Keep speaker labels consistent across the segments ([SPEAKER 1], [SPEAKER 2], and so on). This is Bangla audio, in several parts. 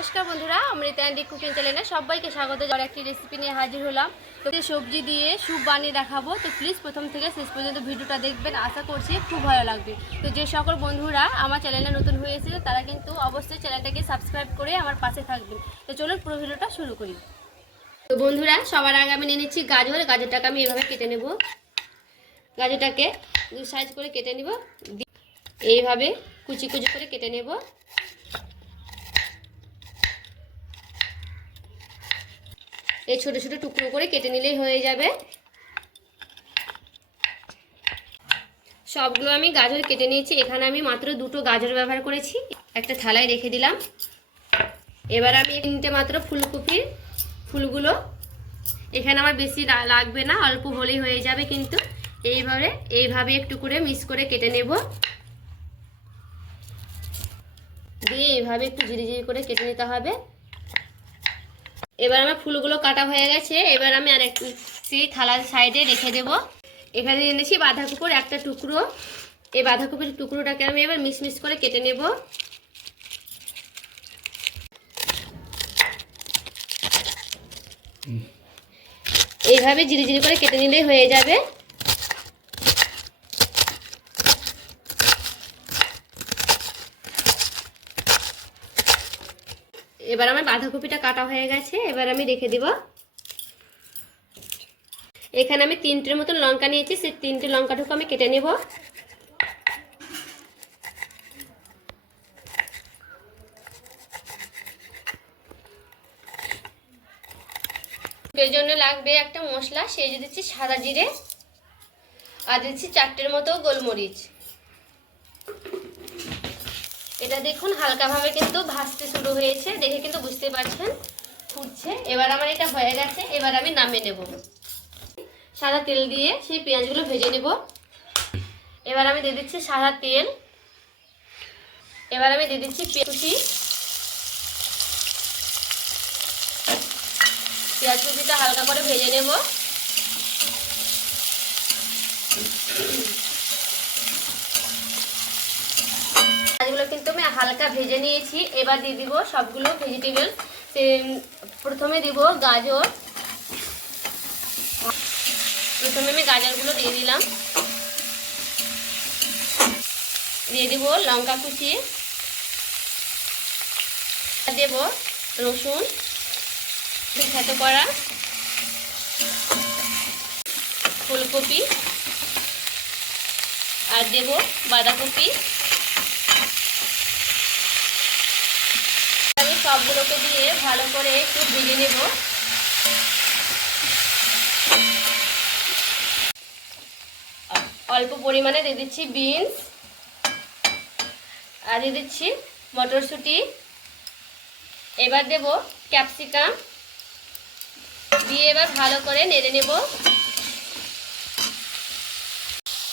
[SPEAKER 1] নমস্কার বন্ধুরা, অমৃতা অ্যান্ডি কুকিং চ্যানেলে সবাইকে স্বাগত। যারা একটি রেসিপি নিয়ে হাজির হলাম, তো সবজি দিয়ে স্যুপ বানিয়ে দেখাবো। তো প্লিজ প্রথম থেকে শেষ পর্যন্ত ভিডিওটা দেখবেন, আশা করছি খুব ভালো লাগবে। তো যে সকল বন্ধুরা আমার চ্যানেলে নতুন হয়েছিল তারা কিন্তু অবশ্যই চ্যানেলটাকে সাবস্ক্রাইব করে আমার পাশে থাকবেন। তো চলুন পুরো ভিডিওটা শুরু করি। তো বন্ধুরা, সবার আগে আমি নিয়ে নিচ্ছি গাজর। গাজরটাকে আমি এভাবে কেটে নেব। গাজরটাকে দু সাইজ করে কেটে নিব। এইভাবে কুচি কুচি করে কেটে নেব। এই ছোট ছোট টুকরো করে কেটে নিলেই হয়ে যাবে। সবগুলো আমি গাজর কেটে নিয়েছি। এখানে আমি মাত্র দুটো গাজর ব্যবহার করেছি। একটা থালায় রেখে দিলাম। এবার আমি তিনটে মাত্র ফুলকপির ফুলগুলো। এখানে আমার বেশি লাগবে না, অল্প হলেই হয়ে যাবে কিন্তু। এইভাবে এইভাবে একটু করে মিক্স করে কেটে নেব। দিয়ে এইভাবে একটু ঝিরি ঝিরি করে কেটে নিতে হবে। এবার আমার ফুলগুলো কাটা হয়ে গেছে। এবার আমি আর একটু থালার সাইডে রেখে দেব। এখানে এনেছি বাঁধাকপির একটা টুকরো। এই বাঁধাকপির টুকরোটাকে আমি এবার মিস মিস করে কেটে নেব। এইভাবে জিরি জিরি করে কেটে নিলেই হয়ে যাবে। এবার আমার বাঁধাকপিটা কাটা হয়ে গেছে, এবার আমি রেখে দিব। এখানে আমি তিনটের মতন লঙ্কা নিয়েছি, সেই তিনটে লঙ্কাটুকু আমি কেটে নেব। এর জন্য লাগবে একটা মশলা, সেই দিচ্ছি সাদা জিরে, আর দিচ্ছি চারটের মতো গোলমরিচ। এটা দেখুন, হালকাভাবে কিন্তু ভাজতে শুরু হয়েছে, দেখে কিন্তু বুঝতে পারছেন, ফুটছে। এবার আমার এটা হয়ে গেছে, এবার আমি নামিয়ে নেব। সাদা তেল দিয়ে সেই পেঁয়াজগুলো ভেজে নেব। এবার আমি দিয়ে দিচ্ছি সাদা তেল। এবার আমি দিয়ে দিচ্ছি পেঁয়াজুটি পেঁয়াজ কুচিটা হালকা করে ভেজে নেব। কিন্তু আমি হালকা ভেজে নিয়েছি। এবার দিয়ে দিব সবগুলো ভেজিটেবল প্রথমে দিব গাজর। প্রথমে আমি গাজরগুলো দিয়ে দিলাম। দিয়ে দিব লঙ্কা কুচি। দেব রসুন। খেতে করা। ফুলকপি। আর দেব বাঁধাকপি আমি সবগুলোকে দিয়ে ভালো করে একটু ভেজে নেব। অল্প পরিমাণে দিয়ে দিচ্ছি বিনস আর দিয়ে দিচ্ছি মটরশুঁটি। এবার দেব ক্যাপসিকাম। দিয়ে এবার ভালো করে নেড়ে নেব।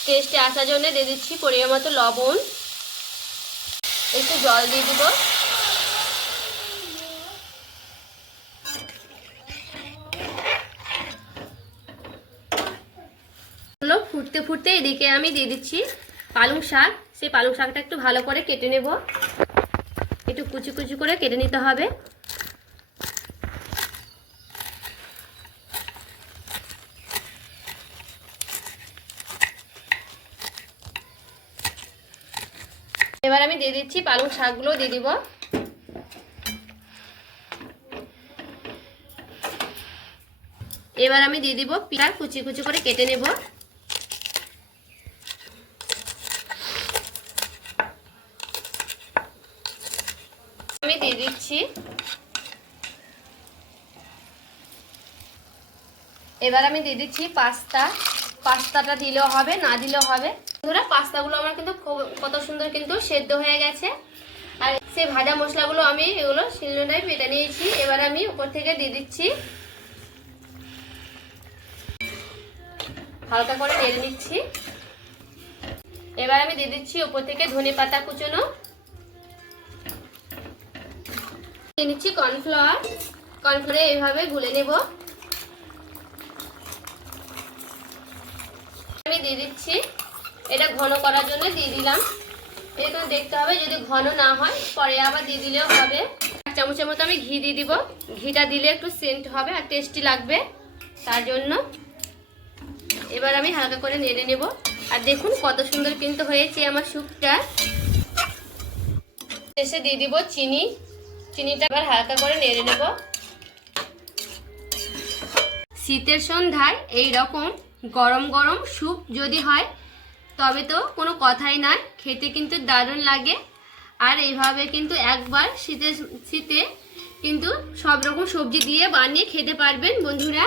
[SPEAKER 1] টেস্টে আসার জন্য দিয়ে দিচ্ছি পরিমাণ মতো লবণ। একটু জল দিয়ে দিব। ফুটতে ফুটতে এদিকে আমি দিয়ে দিচ্ছি পালং শাক। সেই পালং শাকটা একটু ভালো করে কেটে নেব। একটু কুচি কুচি করে কেটে নিতে হবে। এবার আমি দিয়ে দিচ্ছি পালং শাকগুলো দিয়ে দিব। এবার আমি দিয়ে দিব পিঁয়াজ কুচি কুচি করে কেটে নেব। দিচ্ছি। এবার আমি দিয়ে দিচ্ছি পাস্তা। পাস্তাটা দিলেও হবে, না দিলেও হবে। বন্ধুরা, পাস্তাগুলো আমার কিন্তু কত সুন্দর কিন্তু সেদ্ধ হয়ে গেছে। আর সেই ভাজা মশলাগুলো আমি এগুলো শিলনোড়ায় পেটে নিয়েছি। এবার আমি উপর থেকে দিয়ে দিচ্ছি হালকা করে নেড়ে নিচ্ছি। এবার আমি দিয়ে দিচ্ছি উপর থেকে ধনে পাতা কুচোনো। নিচ্ছি কর্নফ্লাওয়ার। কর্নফ্লাওয়ারে এইভাবে গুলে নেব। আমি দিয়ে দিচ্ছি। এটা ঘন করার জন্য দিয়ে দিলাম। এরকম দেখতে হবে যদি ঘন না হয়, পরে আবার দিয়ে দিলেও হবে। এক চামচের মতো আমি ঘি দিয়ে দিব। ঘিটা দিলে একটু সেন্ট হবে আর টেস্টি লাগবে। তার জন্য এবার আমি হালকা করে নেড়ে নেব। আর দেখুন কত সুন্দর কিন্তু হয়েছে আমার স্যুপটা। শেষে দিয়ে দিব চিনি। চিনিটা এবার হালকা করে নেড়ে নেব। শীতের সন্ধ্যায় এই রকম গরম গরম স্যুপ যদি হয়, তবে তো কোনো কথাই নয়, খেতে কিন্তু দারুণ লাগে। আর এইভাবে কিন্তু একবার শীতের শীতে কিন্তু সব রকম সবজি দিয়ে বানিয়ে খেতে পারবেন বন্ধুরা।